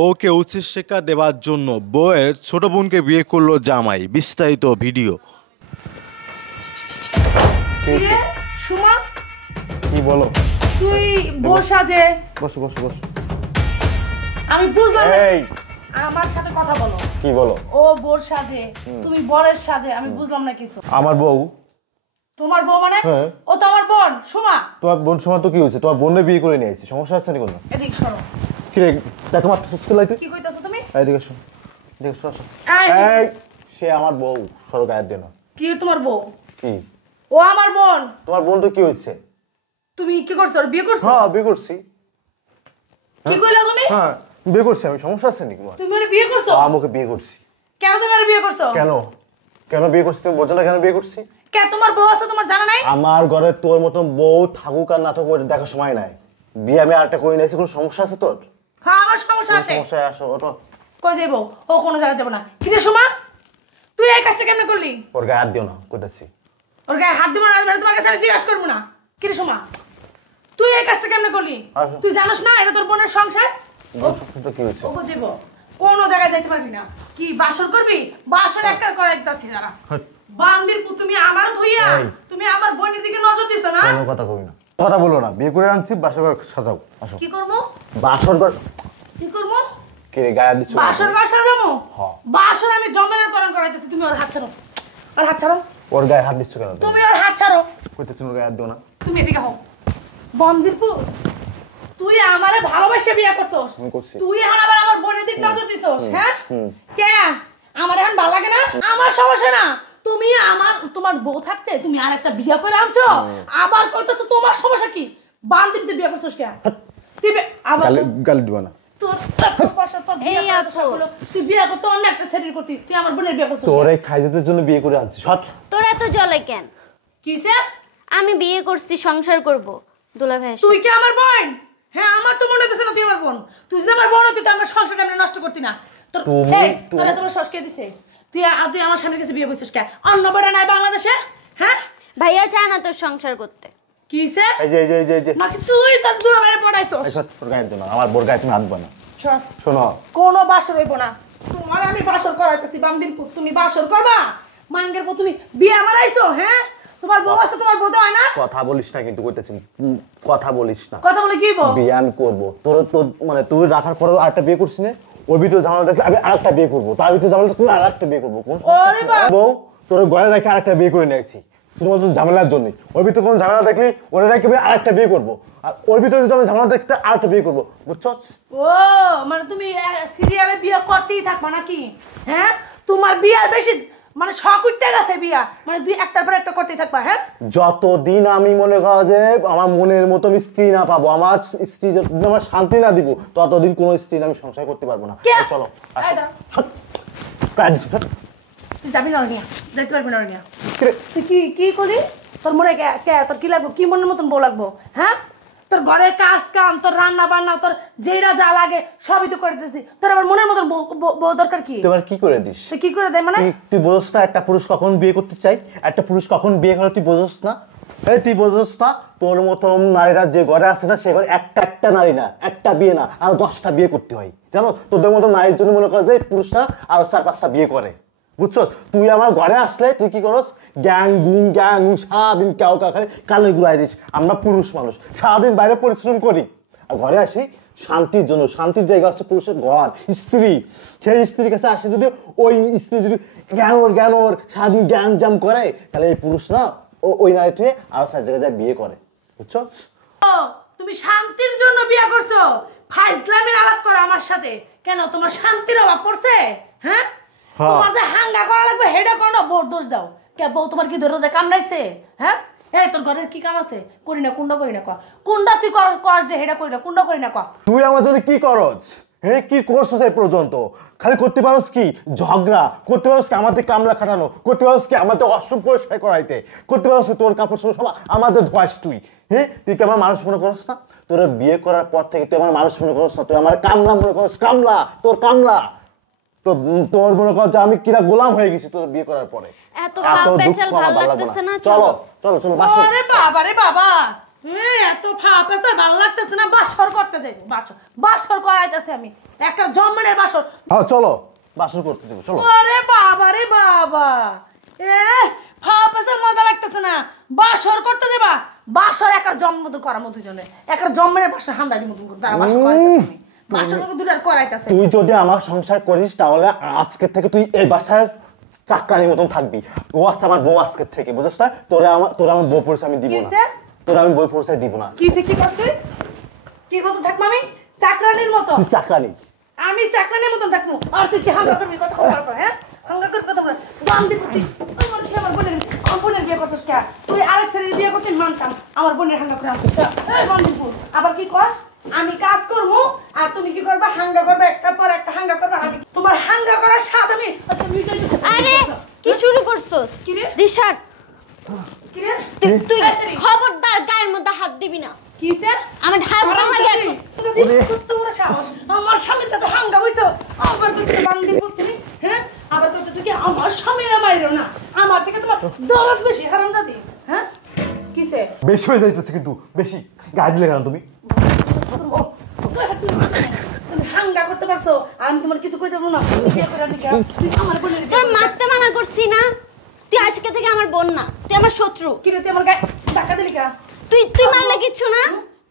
ওকে উচ্চশিক্ষা দেওয়ার জন্য বউয়ের ছোট বোনকে বিয়ে করলো জামাই। বিস্তারিত ভিডিও। সুমা, কি বলো? তুই বোর সাজে বসো বসো বসো। আমি বুঝলাম না। এই আমার সাথে কথা বলো। কি বলো? ও বোর সাজে, তুমি বরের সাজে, আমি বুঝলাম না কিছু। আমার বউ। তোমার বউ মানে? হ্যাঁ। ও তো আমার বোন সুমা। তোমার বোন সময় তো কি হয়েছে? তোমার বোনের বিয়ে করে নিয়ে আসছি, সমস্যা আছে না কোনো? এদিক সরো। কি রে দেখো মাত্র সুস্থ লাগবে। কি কইতাছো তুমি? এইদিকে এসো, এদিকে এসো, আসো। এই, এই সে আমার বউ, সরো গায়ের দেনা। কি তোমার বউ? কি? ও আমার বোন। তোমার বোন তো কি হয়েছে? তুমি কি করছো? বিয়ে করছো? হ্যাঁ বিয়ে করছি। কি কইলা তুমি? হ্যাঁ বিয়ে করছি আমি, সমস্যা আছে নাকি তোমার? তুমি ওরে বিয়ে করছো? আমাকে বিয়ে করছি। কেন তুমি ওরে বিয়ে করছো? কেন কেন বিয়ে করছি তুমি বোঝো না? কেন বিয়ে করছি? কে তোমার বউ আছে তোমার জানা নাই? আমার ঘরে তোর মতন বউ থাকুক আর না থাকুক ওটা দেখার সময় নাই। বিয়ে আমি আরেকটা করে নিয়েছি, কোনো সমস্যা আছে তোর? হ্যাঁ আমার সমস্যা আছে। সমস্যায় আসো ওটো। কই যাইবো? ও কোনো জায়গায় যাবো না। কি রে সুমা, তুই এই কাজটা কেমনে করলি? ওর গায়ে হাত দিও না কইতাছি। ওর গায়ে হাত দিব না, আমি তোমার কাছে জিজ্ঞাসা করবো না। কি রে সুমা, তুই এই কাজটা কেমনে করলি? আসো। তুই জানিস না এটা তোর বোনের সংসার? তো কি হয়েছে? ওগো যাইবো, কোনো জায়গায় যাইতে পারবি না। কি বাসর করবি? বাসর একটা করে দিতাছি দাঁড়া। বান্দির পুত, তুমি আমার ধুইয়া এই। তুমি আমার বোনের দিকে নজর দিছো না? কোনো কথা কই না, কথা বলো না। বিয়ে করে আনছি, বাসর ঘর সাজাও। আসো। কি করবো? বাসর ঘর কি করবো? কে গায়ে হাত দিচ্ছ? বাসর ঘর সাজাবো? হ্যাঁ। বাসর আমি জমের করণ করাইতেছি, তুমি ওর হাত ছাড়ো। ওর হাত ছাড়ো। ওর গায়ে হাত দিচ্ছ কেন? তুমি ওর হাত ছাড়ো। কইতেছ ওর গায়ে হাত দিও না। তুমি এদিকে হও। বন্দিরপুর, তুই আমারে ভালোবেসে বিয়ে করছস। আমি করছি। তুই এখন আবার আমার বোনের দিক নজর দিছস, হ্যাঁ? হুম। কে? আমার এখন ভালো লাগে না? আমার সমস্যা না। তুমি তোমার বউ থাকতে তুমি আরেকটা বিয়ে করে আনছো, আবার কইতেছো তোমার সমস্যা কি? বান্দিরতে বিয়ে করছস কে? তুই আবার গালি দিবা না। তুই বিয়ে করতে অন্য একটা ছেলের করতি, তুই আমার বোনের বিয়ে করছস। তোর এই খাইজের জন্য বিয়ে করে আনছি। সৎ তোর এত জ্বলে কেন? কিসে? আমি বিয়ে করছি, সংসার করব দুলা ভাই। তুই কি আমার বোন? হ্যাঁ আমার তো মনে হচ্ছে না তুই আমার বোন। তুই যদি আমার বোন হতি তো আমার সংসারটা আমি নষ্ট করতি না। তোর এই তোরা তোমার সসকে দিছে। তুই আমার সামনে কাছে বিয়ে করছিস কে? অন্য বড় নাই বাংলাদেশে? হ্যাঁ ভাইয়া চায় না তোর সংসার করতে। কিসে? এই যে এই যে নাকি তুই তোর দুলা বাইরে পড়াইছস? এই সৎ তোর গায়ে দিও না। আমার বোর গায়ে তুমি হাত দিবা না। শোনো, কোনো বাসর হইব না। তোমার আমি বাসর করাইতেছি বান্দির পুত, তুমি বাসর করবা? মাঙ্গের পুত, তুমি বিয়ে আমার আইছো, হ্যাঁ? তোমার বউ আছে, তোমার বউ হয় না? কথা বলিস না কিন্তু কইতেছি। কথা বলিস না। কথা বলে কি বল? বিয়ে আমি করবো। তোর তোর মানে তুই রাখার পরে আরেকটা বিয়ে করছিস না? ওর ভিতরে ঝামেলা দেখলে আমি আরেকটা বিয়ে করবো, তার ভিতরে ঝামেলা তুই আরেকটা বিয়ে করবো। ওরে বাবা! বউ তোর গয়না রেখে আরেকটা বিয়ে করে নিয়েছি শুধুমাত্র ঝামেলার জন্য। ওর ভিতরে কোনো ঝামেলা দেখলে ওরা রেখে আমি আরেকটা বিয়ে করবো, আর ওর ভিতরে যদি আমি ঝামেলা দেখতে আরেকটা বিয়ে করবো, বুঝছস? ও মানে তুমি সিরিয়ালে বিয়ে করতেই থাকবা নাকি? হ্যাঁ তোমার বিয়ার বেশি মানে শখ উঠতে গেছে বিয়া, মানে দুই একটার পর একটা করতেই থাকবা, হ্যাঁ? যতদিন আমি মনে করো যে আমার মনের মতো আমি স্ত্রী না পাবো, আমার স্ত্রী যতদিন আমার শান্তি না দিব, ততদিন কোনো স্ত্রী আমি সংসার করতে পারবো না। কে? চলো আসো। এই দাও। ছট। কাজ ছট। তুই যাবি না নিয়া, যাইতে পারবি না নিয়া। কিরে? তুই কি কি করলি? তোর মনে কে তোর কি লাগবো? কি মনের মতন বউ লাগবো, হ্যাঁ? তোর ঘরের কাজ কাম, তোর রান্না বান্না, তোর যেটা যা লাগে সবই তো করে দিতেছি। তোর আবার মনের মতন বউ দরকার কি? তুই আবার কি করে দিস? তুই কি করে দেয় মানে? তুই বোঝস না একটা পুরুষ কখন বিয়ে করতে চাই, একটা পুরুষ কখন বিয়ে করে, তুই বোঝস না? এই তুই বোঝস না তোর মতন নারীরা যে ঘরে আছে না, সে ঘরে একটা নারী না, একটা বিয়ে না, আর 10টা বিয়ে করতে হয়, জানো? তোদের মতো নারীর জন্য মনে করে যে পুরুষরা আরো 4-5টা বিয়ে করে, বুঝছো? তুই আমার ঘরে আসলে তুই কি করস? গ্যাং গুং সারাদিন কেউ খালি কালে ঘুরাই দিস। আমরা পুরুষ মানুষ সারাদিন বাইরে পরিশ্রম করি, আর ঘরে আসি শান্তির জন্য। শান্তির জায়গা হচ্ছে পুরুষের ঘর, স্ত্রী। সেই স্ত্রীর কাছে আসে যদি ওই স্ত্রী যদি জ্ঞান সারাদিন জ্ঞান জাম করে, তাহলে এই পুরুষরা ওই নারীতে আরো 4 জায়গায় বিয়ে করে, বুঝছো? ও তুমি শান্তির জন্য বিয়ে করছো? ফাইজলামের আলাপ করো আমার সাথে কেন? তোমার শান্তির অভাব পড়ছে, হ্যাঁ? তোমার যে হাঙ্গা করা লাগবে হেডা কোনো বোর দোষ দাও কে? বউ তোমার কি ধরে কামড়াইছে, হ্যাঁ? এই তোর ঘরের কি কাম আছে? করি না কুন্ডা করি না ক। কুন্ডা তুই কর যে হেডা করি না কুন্ডা করি না ক। তুই আমার জন্য কি করছ? হ্যাঁ কি করছিস এই পর্যন্ত? খালি করতে পারোস কি ঝগড়া, করতে পারোস কি আমাদের কামলা খাটানো, করতে পারোস কি আমাদের অশ্রম পরিষ্কার করাইতে, করতে পারোস তোর কাপড় সব আমাদের ধোয়াস তুই। হ্যাঁ তুই কি আমার মানুষ মনে করস না? তোর বিয়ে করার পর থেকে তুই আমার মানুষ মনে করস না, তুই আমার কামলা মনে করস। কামলা তোর কামলা তো তোর মনে কর যে আমি কিরা গোলাম হয়ে গেছি তোর বিয়ে করার পরে। এত পেশাল ভালো লাগতেছে না? চলো চলো চলো বাসো। আরে বাবা রে বাবা, এত ফাপেছে ভালো লাগতেছে না, বাসর করতে যাইবো, বাসর করাইতেছে আমি, একটা জন্মের বাসর। হ্যাঁ চলো বাসর করতে দেবো, চলো। আরে বাবা রে বাবা, ফাপেছে মজা লাগতেছে না, বাসর করতে যাবা, বাসর একটা জন্মদিন করার মতো জন্য, একটা জন্মের বাসর হান্ডা দিব তুমি, তারা বাসর করাইতেছে আমি, বাসর তো দুটার করাইতেছে। তুই যদি আমার সংসার করিস তাহলে আজকে থেকে তুই এই বাসার চাকরানির মতন থাকবি। ও আছে আমার বউ আজকের থেকে, বুঝছ না? তোরা আমার বউ পরিচয় আমি দিব না, কিসে? তোরা আমি বউ পরিচয় দিব না। কি করছিস? কি মতন থাকবো আমি? চাকরানির মতো? তুই চাকরানি। আমি চাকরানির মতন থাকবো? আর তুই কি হাঙ্গা করবি কথা বলার পর? হ্যাঁ, হাঙ্গা করবি কথা বলার আমার বোনের বিয়ে করছিস কে? তুই আরেক ছেলের বিয়ে করতে মানতাম, আমার বোনের হাঙ্গা করে আনছিস। বান্দিপুর আবার কি কস? আমি কাজ করবো আর তুমি কি করবা? হাঙ্গা করবে, একটার পর একটা হাঙ্গা করবে। আমি তোমার হাঙ্গা করার স্বাদ আমি আরে কি শুরু করছস? কি রে? রিশাদ, কি রে? তুই খবরদার গায়ের মধ্যে হাত দিবি না। কিসে? আমার হাসপাতাল লাগে এখন। তোর সাহস, আমার স্বামীর কাছে হাঙ্গা হইছো, আবার তুই বান্দিপুর তুমি, হ্যাঁ? আবার কইতেছে কি আমার স্বামীরা মাইরো না, আমার থেকে তোমার দরদ বেশি, হারামজাদি। হ্যাঁ, কিসে? বেশি হয়ে যাইতেছে কিন্তু, বেশি গায়ে দিলে কেন তুমি? তুমি হাঙ্গা করতে পারছো আর আমি তোমার কিছু কইতে পারবো না। বিয়ে করে আনি কেন? তুই আমার বোনের তোর মারতে মানা করছি না? তুই আজকে থেকে আমার বোন না, তুই আমার শত্রু। কি রে, তুই আমার গায়ে ধাক্কা দিলি কেন? তুই মারলে কিচ্ছু না।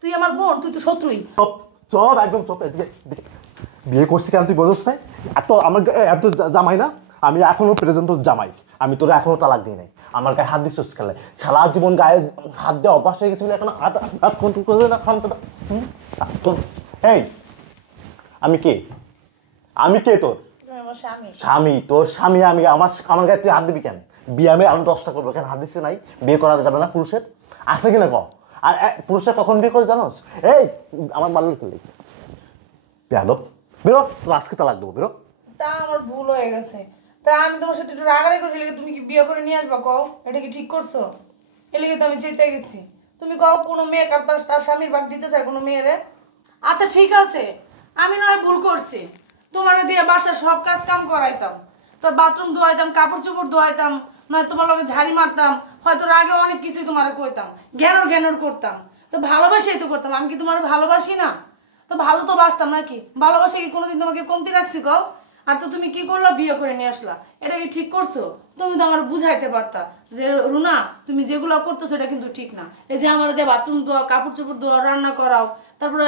তুই আমার বোন, তুই তো শত্রুই। চপ চপ একদম চপ। এদিকে বিয়ে করছি কেন তুই বোঝস নাই? এত আমার এত জামাই না, আমি এখনো পর্যন্ত জামাই, আমি তোরা এখনো তালাক দিই নাই। আমার গায়ে হাত দিচ্ছিস খেলে, সারা জীবন গায়ে হাত দিয়ে অভ্যাস হয়ে গেছে বলে এখন হাত কন্ট্রোল করে না খাম তোর। এই আমি কে? আমি কে তোর আমার স্বামী। স্বামী? তোর স্বামী আমি, আমার গায়ে তুই হাত দিবি কেন? বিয়ে আমি আরো 10টা করবো, কেন হাত দিচ্ছে নাই? বিয়ে করা যাবে না পুরুষের? আছে কিনা ক? আর পুরুষরা কখন বিয়ে করে জানোস? এই আমার মাল্লের করলি বেয়াদব, বেরো, তোর আজকে তালাক দেবো, বেরো। তা আমার ভুল হয়ে গেছে, তা আমি তোমার সাথে একটু রাগারাগি করছি, এলিগে তুমি কি বিয়ে করে নিয়ে আসবা? কও, এটা কি ঠিক করছো? এলিগে তো আমি চেতে গেছি। তুমি কও কোনো মেয়ে তার স্বামীর ভাগ দিতে চায় কোনো মেয়েরে? আচ্ছা ঠিক আছে, আমি নয় ভুল করছি, তোমার দিয়ে বাসার সব কাজ কাম করাইতাম, তোর বাথরুম ধোয়াইতাম, কাপড় চোপড় ধোয়াইতাম, নয় তোমার লগে ঝাড়ি মারতাম, হয়তো রাগে অনেক কিছুই তোমার কইতাম, জ্ঞানর করতাম, তো ভালোবাসাই তো করতাম। আমি কি তোমার ভালোবাসি না? তো ভালো তো বাসতাম নাকি? ভালোবাসা কি কোনোদিন তোমাকে কমতি রাখছি কও? আর তো তুমি কি করলা? বিয়ে করে নিয়ে আসলা, এটা কি ঠিক করছো? তুমি তো আমার বুঝাইতে পারতা যে রুনা তুমি যেগুলো করতেছো এটা কিন্তু ঠিক না। এই যে আমার দিয়ে বাথরুম ধোয়া, কাপড় চোপড় ধোয়া, রান্না করাও, তারপরে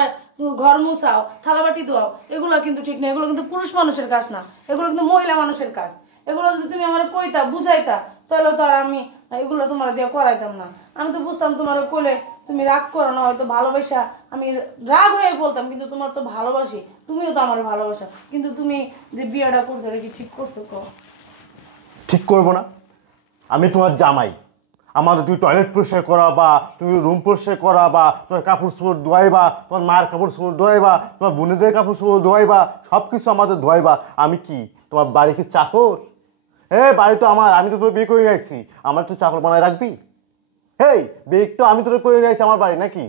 ঘর মুছাও, থালাবাটি ধোয়াও, এগুলো কিন্তু ঠিক না, এগুলো কিন্তু পুরুষ মানুষের কাজ না, এগুলো কিন্তু মহিলা মানুষের কাজ। এগুলো যদি তুমি আমার কইতা বুঝাইতা তাহলে তো আর আমি এগুলো তোমার দিয়ে করাইতাম না। আমি তো বুঝতাম তোমার কোলে তুমি রাগ করো না, হয়তো ভালোবাসা, আমি রাগ হয়ে বলতাম, কিন্তু তোমার তো ভালোবাসি, তুমিও তো আমার ভালোবাসা, কিন্তু তুমি যে বিয়েটা করছো এটা কি ঠিক করছো? ঠিক করবো না? আমি তোমার জামাই, আমার তুমি টয়লেট পরিষ্কার করা বা তুমি রুম পরিষ্কার করা বা তোমার কাপড় চোপড় ধোয়াইবা, তোমার মায়ের কাপড় চোপড় ধোয়াইবা, তোমার বোনেদের কাপড় চোপড় ধোয়াইবা, সব কিছু আমাদের ধোয়াইবা। আমি কি তোমার বাড়ি কি চাকর? বাড়ি তো আমার, আমি তো তোর বিয়ে করে রাখছি, আমার তো চাকর বানায় রাখবি? বিয়ে তো আমি তোর করে রাখছি আমার বাড়ি নাকি?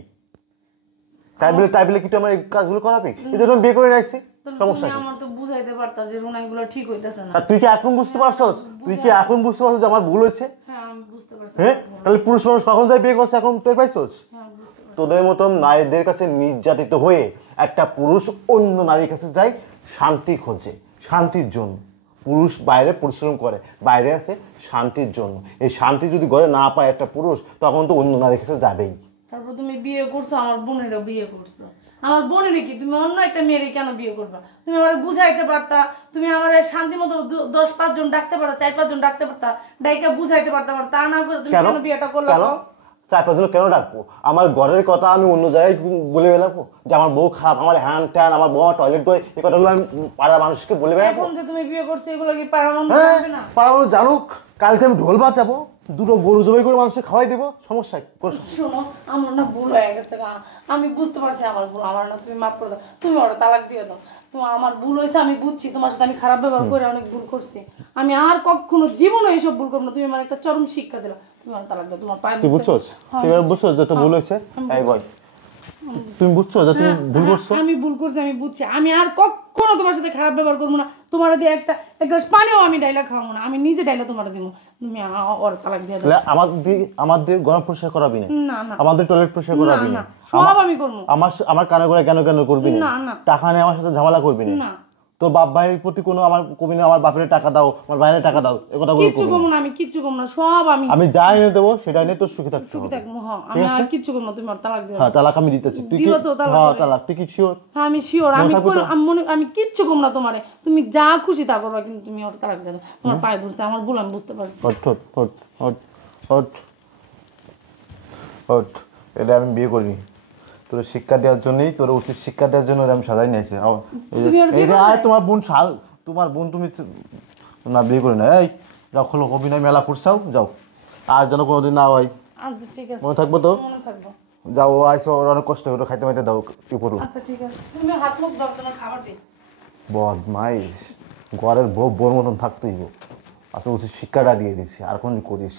তাই বলে কি তুই আমার এই কাজগুলো করাবি? এই জন্য বিয়ে করে রাখছি, সমস্যা কি? আমার তো বুঝাইতে পারতা যে রুনা এগুলো ঠিক হইতাছে না। আর তুই কি এখন বুঝতে পারছস? তুই কি এখন বুঝতে পারছস যে আমার ভুল হয়েছে? হ্যাঁ আমি বুঝতে পারছি। তাহলে পুরুষ মানুষ কখন যায় বিয়ে করছে এখন তুই পাইছস? হ্যাঁ বুঝতে পারছি। তোদের মতন নারীদের কাছে নির্যাতিত হয়ে একটা পুরুষ অন্য নারীর কাছে যায় শান্তি খোঁজে, শান্তির জন্য। পুরুষ বাইরে পরিশ্রম করে, বাইরে আছে শান্তির জন্য। এই শান্তি যদি ঘরে না পায় একটা পুরুষ, তখন তো অন্য নারীর কাছে যাবেই। তারপর তুমি বিয়ে করছো, আমার বোনেরও বিয়ে করছো, আমার বোনের কি তুমি অন্য একটা মেয়েরে কেন বিয়ে করবা? তুমি আমার বুঝাইতে পারতা, তুমি আমার শান্তি মতো 10-5 জন ডাকতে পারতা, 4-5 জন ডাকতে পারতা, ডাইকা বুঝাইতে পারতাম, তা না করে তুমি কেন বিয়েটা করলা? 4-5 জন কেন ডাকবো? আমার ঘরের কথা আমি অন্য জায়গায় বলে বেড়াবো যে আমার বউ খারাপ, আমার হ্যান ট্যান, আমার বউ টয়লেট বয়, এই কথাগুলো আমি পাড়ার মানুষকে বলে বেড়াবো? এখন যে তুমি বিয়ে করছো এগুলো কি পাড়ার মানুষ জানবে না? পাড়ার মানুষ জানুক, কালকে আমি ঢোল বাজাবো, 2টো গরু জবাই করে মানুষকে খাওয়াই দেবো, সমস্যা কি? শোনো, আমার না ভুল হয়ে গেছে, আমি বুঝতে পারছি আমার ভুল, আমার না তুমি মাফ করে দাও, তুমি ওরা তালাক দিয়ে দাও। তোমার আমার ভুল হয়েছে, আমি বুঝছি তোমার সাথে আমি খারাপ ব্যবহার করে অনেক ভুল করছি, আমি আর কখনো জীবনে এইসব ভুল করবো না। তুমি আমার একটা চরম শিক্ষা দিলা, তুমি আমার তালাক দাও, তোমার পায়ে। তুই বুঝছস? তুই বুঝছস যে তো ভুল হয়েছে? এই বল তুমি বুঝছো যে তুমি ভুল করছো? আমি ভুল করছি, আমি বুঝছি। আমি আর কখনো তোমার সাথে খারাপ ব্যবহার করবো না। তোমার দিয়ে একটা গ্লাস পানিও আমি ডাইলা খাওয়াবো না। আমি নিজে ডাইলা তোমার দিব। তুমি ওর তালাক দিয়ে দাও। তাহলে আমাদের গরম পরিষ্কার করাবি না, না না আমাদের টয়লেট পরিষ্কার করাবি না, না, সব আমি করবো। আমার কানে করে কেন কেন করবি না না, না টাকা নিয়ে আমার সাথে ঝামেলা করবি না, না, তোর বাপ ভাইয়ের প্রতি কোনো আমার কবি না, আমার বাপের টাকা দাও, আমার ভাইয়ের টাকা দাও, এ কথা কিচ্ছু করবো না। আমি কিচ্ছু করবো না, সব আমি যা এনে দেবো সেটা এনে তোর সুখী থাকতে সুখী হবে। থাকবো। হ্যাঁ, আমি আর কিচ্ছু করবো না। তুমি ওর তালাক দিও। হ্যাঁ তালাক আমি দিতেছি, তুই কি? দিবা তো তালাক? হ্যাঁ তালাক, তুই কি শিওর? হ্যাঁ আমি শিওর। আমি থাকবো তো? আমি কিচ্ছু করবো না তোমারে। তুমি যা খুশি তা করবা, কিন্তু তুমি ওর তালাক দিও না। তোমার পায়ে ধরছে, আমার ভুল, আমি বুঝতে পারছি। Hot hot hot hot hot hot. এটা আমি বিয়ে করিনি, তোর শিক্ষা দেওয়ার জন্যই, তোর উচিত শিক্ষা দেওয়ার জন্য ওরে আমি সাজাই নিয়েছি। তুমি ওর বিয়ে এইটা করবে? আর তোমার বোন তুমি না বিয়ে করি না। এই যাও, খোলো, অভিনয় মেলা করছাও, যাও, আর যেন কোনোদিন না হয়। আচ্ছা ঠিক আছে, মনে থাকবো তো? মনে থাকবো। যাও, ও আইসো, ওর অনেক কষ্ট করে খাইতে মাইতে দাও উপর। আচ্ছা ঠিক আছে, তুমি হাত মুখ দাও, তোমার খাবার দিই। বদমাইশ, ঘরের বউর মতন থাকতেই, আর তো উচিত শিক্ষাটা দিয়ে দিছি, আর কোন করিস?